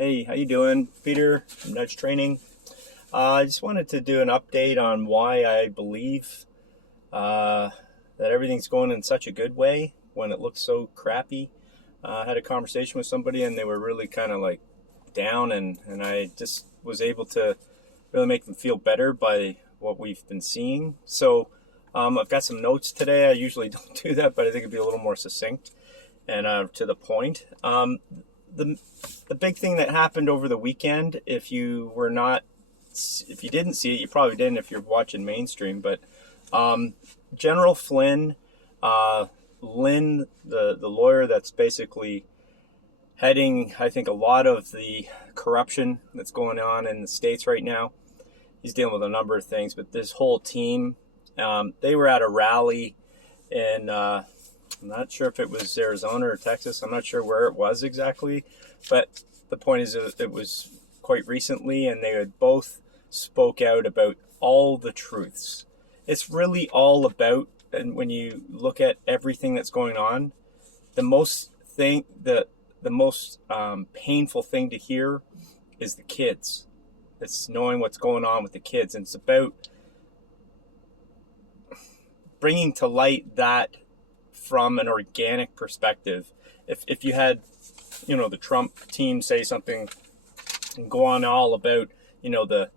Hey, how you doing? Peter from Nudge Training. I just wanted to do an update on why I believe uh, that everything's going in such a good way when it looks so crappy. I had a conversation with somebody and they were really kind of like down, and I just was able to really make them feel better by what we've been seeing. So I've got some notes today. I usually don't do that, but I think it'd be a little more succinct and to the point. The the big thing that happened over the weekend, if you didn't see it, you probably didn't if you're watching mainstream, but General Flynn, Lynn, the lawyer that's basically heading, I think, a lot of the corruption that's going on in the States right now. He's dealing with a number of things, but this whole team, they were at a rally in, I'm not sure if it was Arizona or Texas. I'm not sure where it was exactly, but the point is it was quite recently, and they had both spoke out about all the truths. It's really all about, and when you look at everything that's going on, the most painful thing to hear is the kids. It's knowing what's going on with the kids, and it's about bringing to light that from an organic perspective. If you had, the Trump team say something and go on all about, the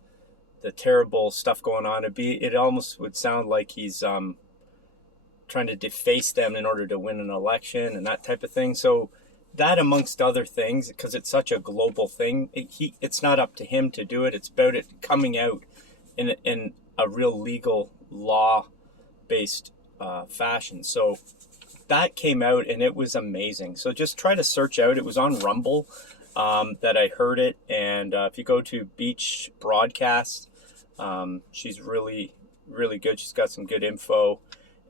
terrible stuff going on, it almost would sound like he's trying to deface them in order to win an election and that type of thing. So that, amongst other things, because it's such a global thing, it's not up to him to do it. It's about it coming out in a real legal law-based fashion. So that came out, and it was amazing. So just try to search out. It was on Rumble that I heard it, and if you go to Beach Broadcast, she's really, really good. She's got some good info,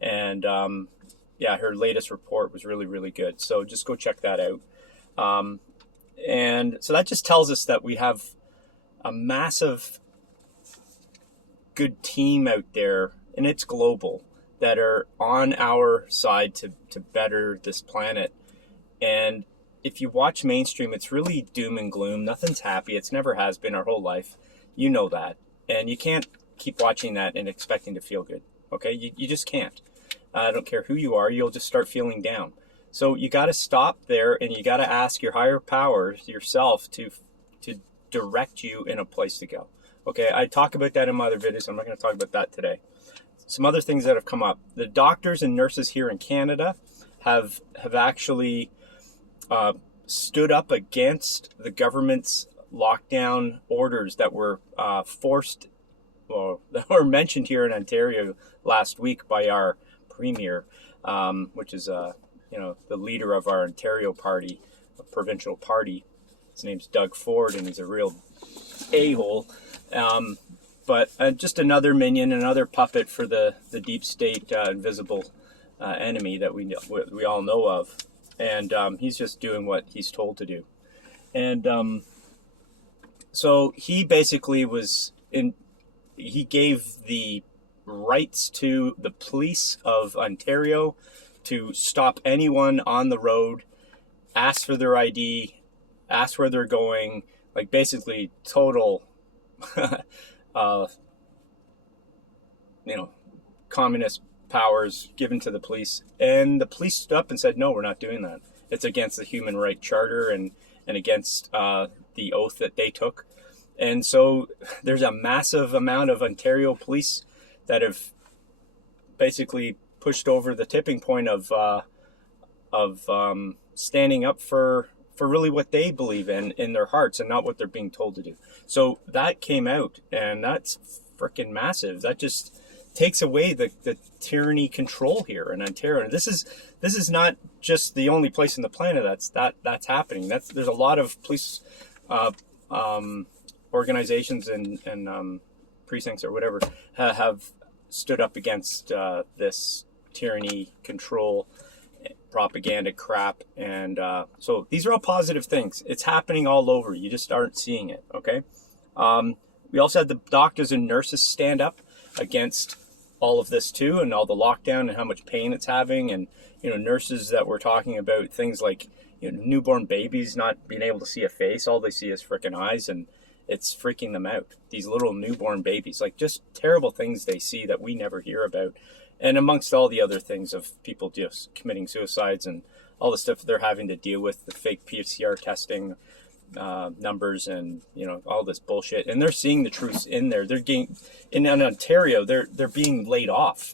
and her latest report was really, really good. So just go check that out. And so that just tells us that we have a massive good team out there, and it's global, that are on our side to better this planet. And if you watch mainstream, it's really doom and gloom. Nothing's happy. It's never has been our whole life. You know that. And you can't keep watching that and expecting to feel good. Okay? You just can't. I don't care who you are. You'll just start feeling down. So you got to stop there, and you got to ask your higher powers, yourself, to direct you in a place to go. Okay? I talk about that in my other videos. I'm not going to talk about that today. Some other things that have come up. The doctors and nurses here in Canada have actually stood up against the government's lockdown orders that were that were mentioned here in Ontario last week by our premier, which is the leader of our Ontario party, a provincial party. His name's Doug Ford, and he's a real a-hole. But just another minion, another puppet for the deep state invisible enemy that we all know of. And he's just doing what he's told to do. And so he basically he gave the rights to the police of Ontario to stop anyone on the road, ask for their ID, ask where they're going, like basically total communist powers given to the police. And the police stood up and said, no, we're not doing that. It's against the Human Rights Charter and against the oath that they took. And so there's a massive amount of Ontario police that have basically pushed over the tipping point of standing up for really what they believe in their hearts and not what they're being told to do. So that came out, and that's freaking massive. That just takes away the tyranny control here in Ontario. And this is not just the only place on the planet that's happening. There's a lot of police organizations and precincts or whatever have stood up against this tyranny, control, propaganda crap. And so these are all positive things. It's happening all over. You just aren't seeing it. Okay. We also had the doctors and nurses stand up against all of this too, and all the lockdown and how much pain it's having. And nurses that were talking about things like newborn babies not being able to see a face. All they see is freaking eyes, and it's freaking them out. These little newborn babies, like just terrible things they see that we never hear about. And amongst all the other things of people just committing suicides and all the stuff they're having to deal with, the fake PCR testing numbers and all this bullshit, and they're seeing the truth in there. They're getting in Ontario. They're being laid off.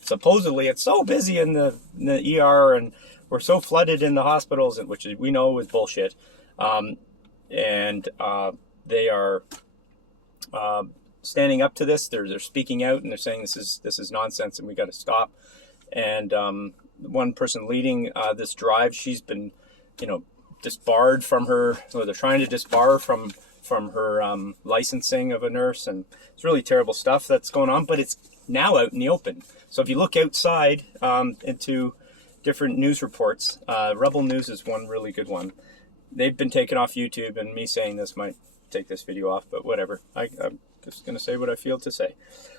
Supposedly, it's so busy in the ER, and we're so flooded in the hospitals, which we know is bullshit. And they are standing up to this. They're speaking out, and they're saying this is nonsense, and we got to stop. And one person leading this drive, she's been, disbarred from her. So they're trying to disbar from her licensing of a nurse, and it's really terrible stuff that's going on. But it's now out in the open. So if you look outside into different news reports, Rebel News is one really good one. They've been taken off YouTube, and me saying this might take this video off, but whatever. I'm just going to say what I feel to say.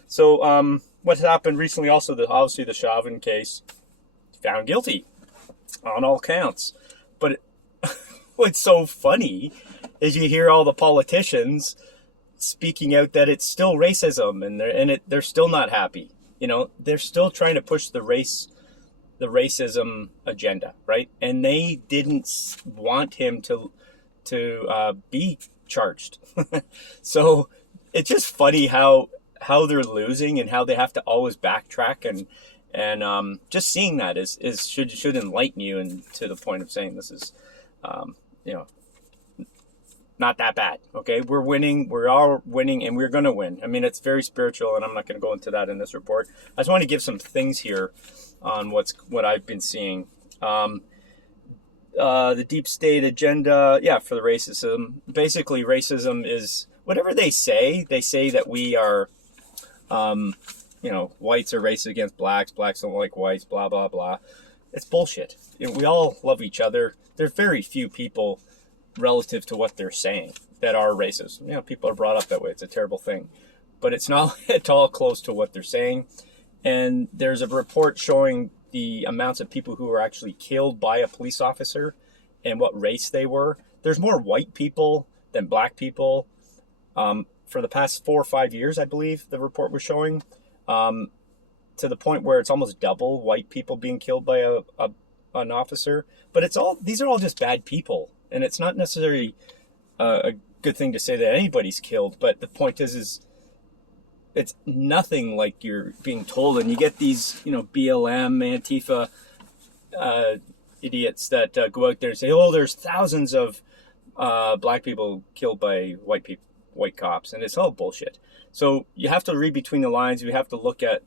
So what happened recently also, obviously the Chauvin case, found guilty on all counts. But what's so funny is you hear all the politicians speaking out that it's still racism, and they're still not happy. They're still trying to push the racism agenda, right? And they didn't want him to be charged. So it's just funny how they're losing and how they have to always backtrack, and just seeing that should enlighten you, and to the point of saying this is not that bad. Okay, we're winning. We're all winning, and we're going to win. I mean, it's very spiritual, and I'm not going to go into that in this report. I just want to give some things here on what I've been seeing. The deep state agenda, for the racism. Basically, racism is whatever they say. They say that we are, whites are racist against blacks. Blacks don't like whites. Blah blah blah. It's bullshit. We all love each other. There's very few people, relative to what they're saying, that are racist. People are brought up that way. It's a terrible thing, but it's not at all close to what they're saying. And there's a report showing the amounts of people who were actually killed by a police officer and what race they were. There's more white people than black people. For the past 4 or 5 years, I believe the report was showing, to the point where it's almost double white people being killed by an officer. But these are all just bad people. And it's not necessarily a good thing to say that anybody's killed, but the point is it's nothing like you're being told. And you get these, BLM, Antifa idiots that go out there and say, oh, there's thousands of black people killed by white cops, and it's all bullshit. So you have to read between the lines. You have to look at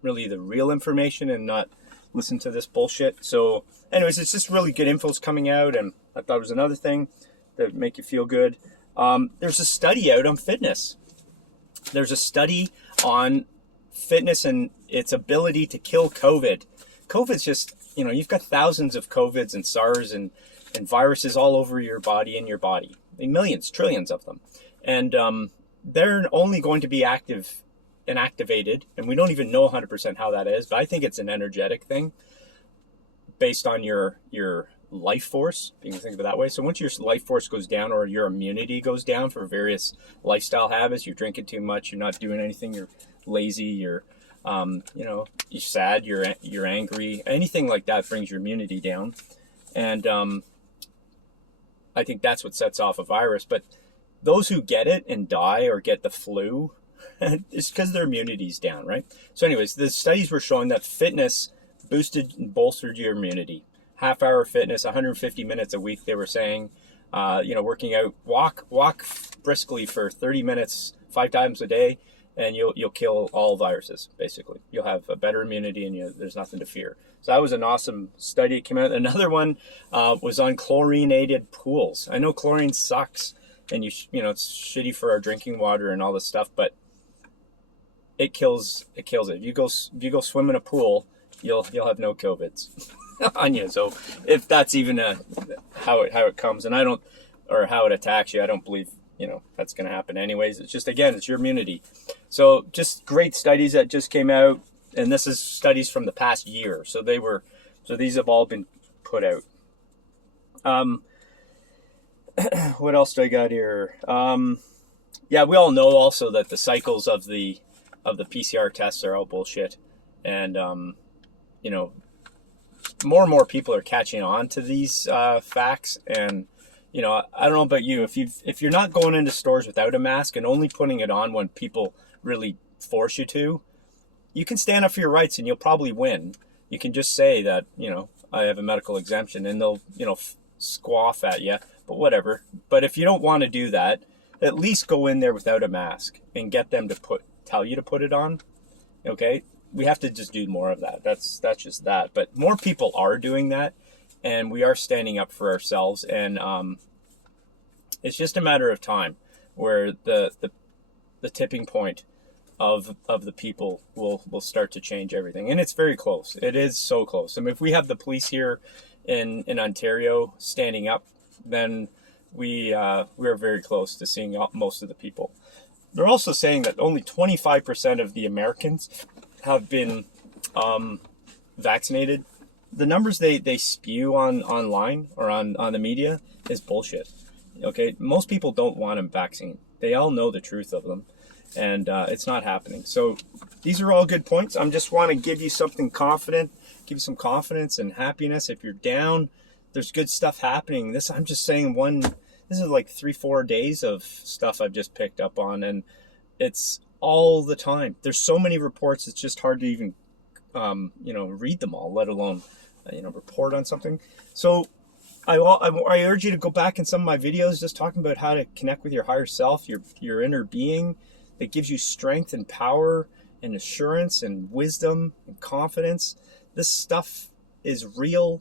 really the real information and not listen to this bullshit. So anyways, it's just really good info's coming out, and I thought it was another thing that would make you feel good. There's a study out on fitness. There's a study on fitness and its ability to kill COVID. COVID's just, you've got thousands of COVIDs and SARS and viruses all over your body and your body. Millions, trillions of them. And they're only going to be active and activated, and we don't even know 100% how that is, but I think it's an energetic thing based on your life force, you can think of it that way. So once your life force goes down, or your immunity goes down for various lifestyle habits, you're drinking too much, you're not doing anything, you're lazy, you're you're sad, you're angry, anything like that brings your immunity down. And I think that's what sets off a virus. But those who get it and die or get the flu, it's because their immunity's down, right? So anyways, the studies were showing that fitness boosted and bolstered your immunity. Half-hour fitness, 150 minutes a week, they were saying. Working out, walk briskly for 30 minutes, 5 times a day, and you'll kill all viruses, basically. You'll have a better immunity, and there's nothing to fear. So that was an awesome study that came out. Another one was on chlorinated pools. I know chlorine sucks, and it's shitty for our drinking water and all this stuff, but it kills it. If you go swim in a pool, you'll have no COVIDs on you. So if that's even how it comes, and how it attacks you, I don't believe that's going to happen anyways. It's just, again, it's your immunity. So just great studies that just came out, and this is studies from the past year. So these have all been put out. What else do I got here? Yeah, we all know also that the cycles of the PCR tests are all bullshit, and you know, more and more people are catching on to these facts. And you know, I don't know about you, if you're not going into stores without a mask and only putting it on when people really force you to, you can stand up for your rights and you'll probably win. You can just say that, you know, I have a medical exemption, and they'll, you know, squaff at you, but whatever. But if you don't want to do that, at least go in there without a mask and get them to tell you to put it on. Okay? We have to just do more of that. That's just that. But more people are doing that, and we are standing up for ourselves, and it's just a matter of time where the tipping point of the people will start to change everything. And it's very close. It is so close. I mean, if we have the police here in Ontario standing up, then we are very close to seeing most of the people. They're also saying that only 25% of the Americans have been vaccinated. The numbers they spew online or on the media is bullshit. Okay, most people don't want a vaccine. They all know the truth of them, and it's not happening. So these are all good points. I just want to give you something confident, give you some confidence and happiness. If you're down, there's good stuff happening. I'm just saying this is like 3-4 days of stuff I've just picked up on, and it's all the time. There's so many reports, it's just hard to even read them all, let alone report on something. So I urge you to go back in some of my videos just talking about how to connect with your higher self, your inner being that gives you strength and power and assurance and wisdom and confidence. This stuff is real.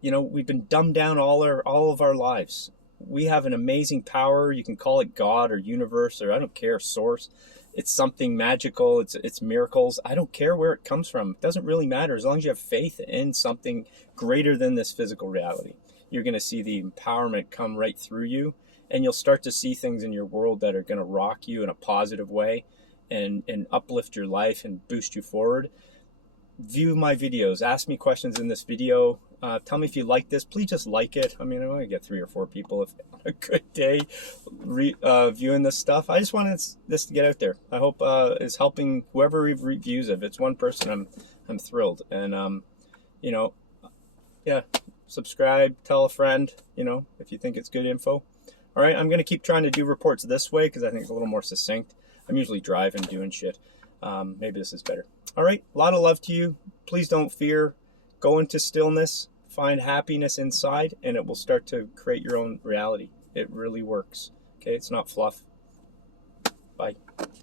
We've been dumbed down all of our lives. We have an amazing power. You can call it God or universe, or I don't care, source. It's something magical. It's miracles. I don't care where it comes from. It doesn't really matter as long as you have faith in something greater than this physical reality. You're going to see the empowerment come right through you, and you'll start to see things in your world that are going to rock you in a positive way and uplift your life and boost you forward. View my videos. Ask me questions in this video. Tell me if you like this. Please just like it. I mean, I only get 3 or 4 people if on a good day viewing this stuff. I just wanted this to get out there. I hope it's helping whoever reviews it. If it's one person, I'm thrilled. And subscribe, tell a friend. If you think it's good info. All right, I'm gonna keep trying to do reports this way because I think it's a little more succinct. I'm usually driving, doing shit. Maybe this is better. All right, a lot of love to you. Please don't fear. Go into stillness, find happiness inside, and it will start to create your own reality. It really works. Okay, it's not fluff. Bye.